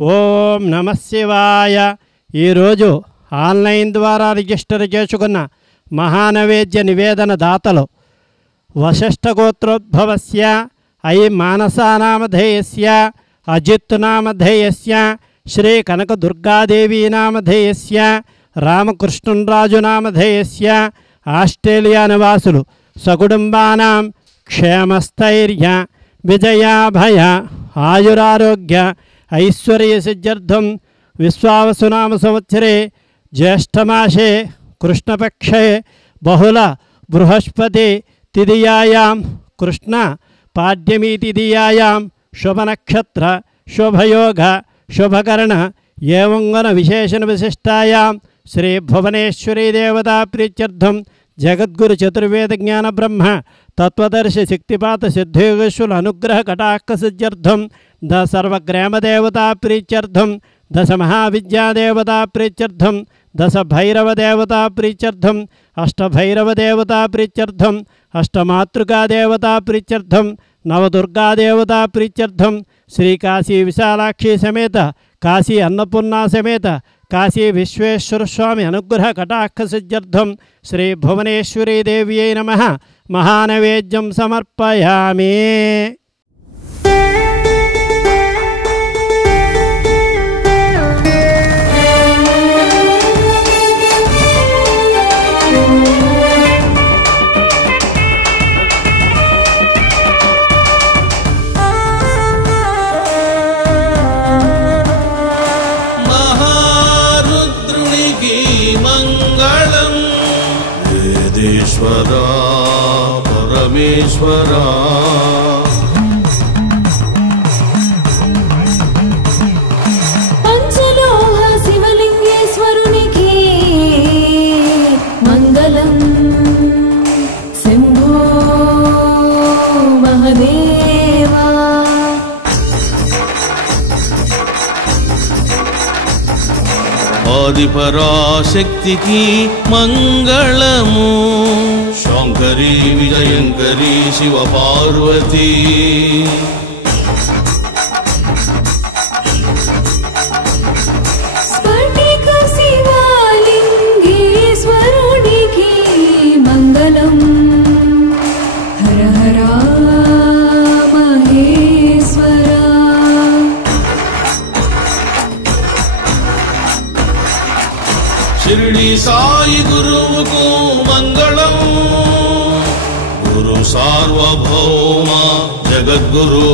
ఓం నమః శివాయ. ఈరోజు ఆన్లైన్ ద్వారా రిజిస్టర్ చేసుకున్న మహానైవేద్య నివేదన దాతలు వశిష్ఠగోత్రోద్భవస్య ఐ మానసానామధేయస్య అజిత్నామధేయస్య శ్రీ కనకదుర్గాదేవీ నామధేయస్య రామకృష్ణరాజు నామధేయస్య ఆస్ట్రేలియా నివాసులు సకుటుంబానాం క్షేమస్థైర్య విజయాభయ ఆయురారోగ్య ఐశ్వర్య సిద్ధ్యర్థం విశ్వావసునామ సంవత్సరే జ్యేష్ఠమాసే కృష్ణపక్షే బహుళ బృహస్పతి తిథియాయాం కృష్ణ పాడ్యమీ తిథియాయాం శుభనక్షత్ర శుభయోగ శుభకరణ ఏవంగన విశేషణ విశిష్టాయాం శ్రీ భువనేశ్వరీ దేవతా ప్రీత్యర్థం జగద్గురు చతుర్వేద జ్ఞాన బ్రహ్మ తత్వదర్శి శక్తిపాత సిద్ధయోగేశ్వర అనుగ్రహ కటాక్ష సిద్ధ్యర్థం ద సర్వగ్రామదేవతా ప్రీత్యర్థం దశ మహావిద్యాదేవతా ప్రీత్యర్థం దశ భైరవదేవతా ప్రీత్యర్థం అష్టభైరవదేవతా ప్రీత్యర్థం అష్టమాతృకాదేవతా ప్రీత్యర్థం నవదుర్గాదేవతా ప్రీత్యర్థం శ్రీ కాశీ విశాలాక్షి సమేత కాశీ అన్నపూర్ణ సమేత కాశీ విశ్వేశ్వర స్వామి అనుగ్రహ కటాక్ష సిద్ధ్యర్థం శ్రీ భువనేశ్వరీ దేవ్యై నమః మహానైవేద్యం సమర్పయామి. వేదేశ్వరా పరమేశ్వరా పంచలోహ శివలింగేశ్వరునికి మంగళం. శంభో మహదేవా ఆదిపరాశక్తికి మంగళము. శంకరీ విజయంకరీ శివ పార్వతీ స్ఫటిక శివలింగేశ్వరునికి మంగళం. హర హర మహేశ్వరా షిరిడి సాయి గురువుకు మంగళం. గురు సార్వభౌమ జగద్గురు